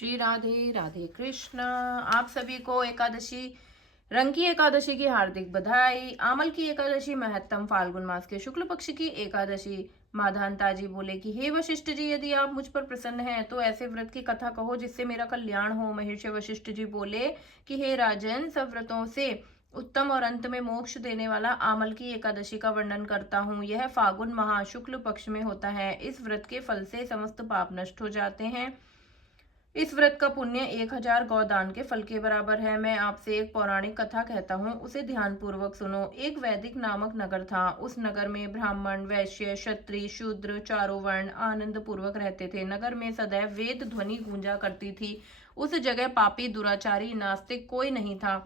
श्री राधे राधे कृष्ण। आप सभी को एकादशी रंग की एकादशी की हार्दिक बधाई। आमल की एकादशी महत्तम फाल्गुन मास के शुक्ल पक्ष की एकादशी। माधानता जी बोले कि हे वशिष्ठ जी, यदि आप मुझ पर प्रसन्न हैं तो ऐसे व्रत की कथा कहो जिससे मेरा कल्याण हो। महर्षि वशिष्ठ जी बोले कि हे राजन, सब व्रतों से उत्तम और अंत में मोक्ष देने वाला आमल की एकादशी का वर्णन करता हूँ। यह फागुन माह शुक्ल पक्ष में होता है। इस व्रत के फल से समस्त पाप नष्ट हो जाते हैं। इस व्रत का पुण्य 1000 गौदान के फल के बराबर है। मैं आपसे एक पौराणिक कथा कहता हूँ, उसे ध्यान पूर्वक सुनो। एक वैदिक नामक नगर था। उस नगर में ब्राह्मण, वैश्य, क्षत्रिय, शूद्र चारों वर्ण आनंद पूर्वक रहते थे। नगर में सदैव वेद ध्वनि गूंजा करती थी। उस जगह पापी, दुराचारी, नास्तिक कोई नहीं था।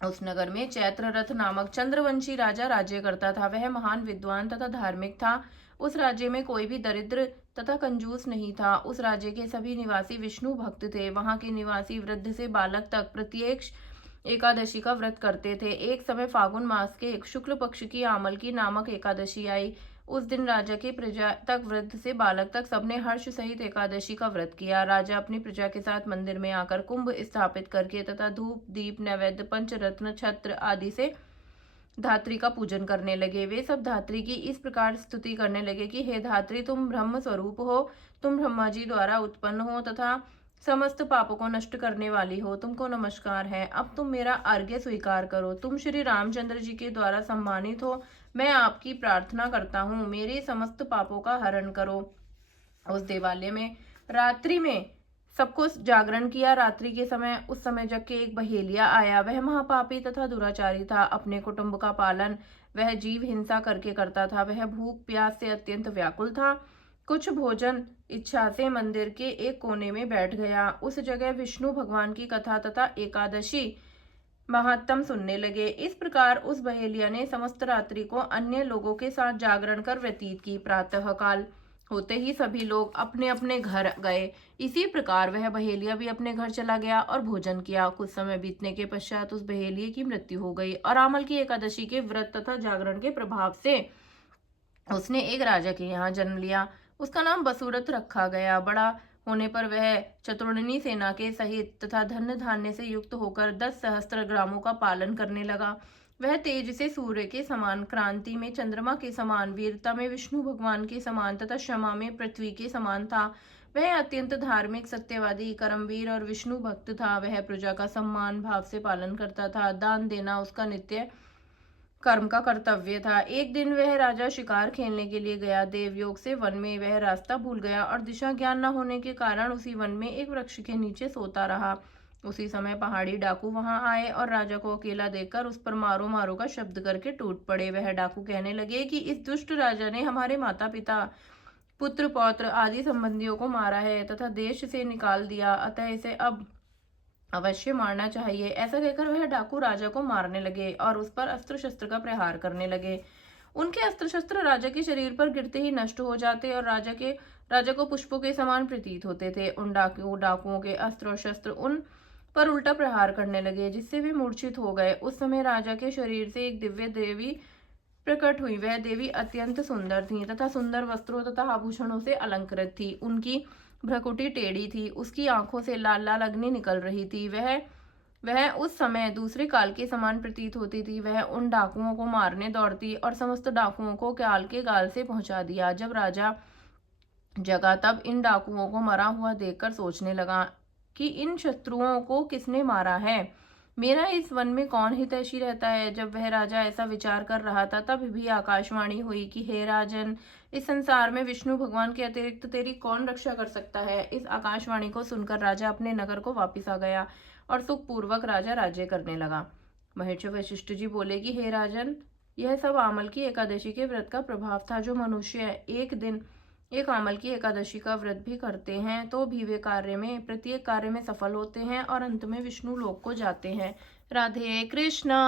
उस नगर में चैत्ररथ नामक चंद्रवंशी राजा राज्य करता था। वह महान विद्वान तथा धार्मिक था। उस राज्य में कोई भी दरिद्र तथा कंजूस नहीं था। उस राज्य के सभी निवासी विष्णु भक्त थे। वहां के निवासी वृद्ध से बालक तक प्रत्येक एकादशी का व्रत करते थे। एक समय फागुन मास के एक शुक्ल पक्ष की आमल की नामक एकादशी आई। उस दिन राजा की प्रजा तक, वृद्ध से बालक तक, सबने हर्ष सहित एकादशी का व्रत किया। राजा अपनी प्रजा के साथ मंदिर में आकर कुंभ स्थापित करके तथा धूप, दीप, नैवेद्य, पंचरत्न, छत्र आदि से धात्री का पूजन करने लगे। वे सब धात्री की इस प्रकार स्तुति करने लगे कि हे धात्री, तुम ब्रह्म स्वरूप हो, तुम ब्रह्मा जी द्वारा उत्पन्न हो तथा समस्त पापों को नष्ट करने वाली हो। तुमको नमस्कार है। अब तुम मेरा अर्घ्य स्वीकार करो। तुम श्री रामचंद्र जी के द्वारा सम्मानित हो। मैं आपकी प्रार्थना करता हूँ, मेरे समस्त पापों का हरण करो। उस देवालय में रात्रि में सबको जागरण किया। रात्रि के समय उस समय जग के एक बहेलिया आया। वह महापापी तथा दुराचारी था। अपने कुटुंब का पालन वह जीव हिंसा करके करता था। वह भूख प्यास से अत्यंत व्याकुल था। कुछ भोजन इच्छा से मंदिर के एक कोने में बैठ गया। उस जगह विष्णु भगवान की कथा तथा एकादशी महात्म सुनने लगे। इस प्रकार उस बहेलिया ने समस्त रात्रि को अन्य लोगों के साथ जागरण कर व्यतीत की। प्रातः काल होते ही सभी लोग अपने अपने घर गए। इसी प्रकार वह बहेलिया भी अपने घर चला गया और भोजन किया। कुछ समय बीतने के पश्चात उस बहेलिये की मृत्यु हो गई और आमल की एकादशी के व्रत तथा जागरण के प्रभाव से उसने एक राजा के यहाँ जन्म लिया। उसका नाम बसुरथ रखा गया। बड़ा होने पर वह चतुर्णी सेना के सहित तथा धन धान्य से युक्त होकर 10 सहस्त्र ग्रामों का पालन करने लगा। वह तेज से सूर्य के समान, क्रांति में चंद्रमा के समान, वीरता में विष्णु भगवान के समान तथा क्षमा में पृथ्वी के समान था। वह अत्यंत धार्मिक, सत्यवादी, कर्मवीर और विष्णु भक्त था। वह प्रजा का सम्मान भाव से पालन करता था। दान देना उसका नित्य कर्म का कर्तव्य था। एक दिन वह राजा शिकार खेलने के लिए गया। देवयोग से वन में वह रास्ता भूल गया और दिशा ज्ञान न होने के कारण उसी वन में एक वृक्ष के नीचे सोता रहा। उसी समय पहाड़ी डाकू वहां आए और राजा को अकेला देखकर उस पर मारो मारो का शब्द करके टूट पड़े। वह डाकू कहने लगे कि इस दुष्ट राजा ने हमारे माता पिता, पुत्र पौत्र आदि संबंधियों को मारा है तथा देश से निकाल दिया, अतः इसे अब अवश्य मारना चाहिए। ऐसा कहकर वह डाकू राजा को मारने लगे और उस पर अस्त्र शस्त्र का प्रहार करने लगे। उनके अस्त्र शस्त्र राजा के शरीर पर गिरते ही नष्ट हो जाते और राजा को पुष्पों के समान प्रतीत होते थे। उन डाकुओं के अस्त्र और शस्त्र उन पर उल्टा प्रहार करने लगे, जिससे वे मूर्छित हो गए। उस समय राजा के शरीर से एक दिव्य देवी प्रकट हुई। वह देवी अत्यंत सुंदर थी तथा सुंदर वस्त्रों तथा आभूषणों से अलंकृत थी। उनकी भ्रकुटी टेढ़ी थी। उसकी आंखों से लाल लाल अग्नि निकल रही थी। वह उस समय दूसरे काल के समान प्रतीत होती थी। वह उन डाकुओं को मारने दौड़ती और समस्त डाकुओं को काल के गाल से पहुंचा दिया। जब राजा जगा तब इन डाकुओं को मरा हुआ देखकर सोचने लगा कि इन शत्रुओं को किसने मारा है, मेरा इस वन में कौन हितैषी रहता है। जब वह राजा ऐसा विचार कर रहा था तब भी आकाशवाणी हुई कि हे राजन, इस संसार में विष्णु भगवान के अतिरिक्त तेरी कौन रक्षा कर सकता है। इस आकाशवाणी को सुनकर राजा अपने नगर को वापिस आ गया और सुखपूर्वक राजा राज्य करने लगा। महर्षि वशिष्ठ जी बोले कि हे राजन, यह सब आमल की एकादशी के व्रत का प्रभाव था। जो मनुष्य एक दिन एक आमल की एकादशी का व्रत भी करते हैं तो भी वे प्रत्येक कार्य में सफल होते हैं और अंत में विष्णु लोक को जाते हैं। राधे कृष्णा।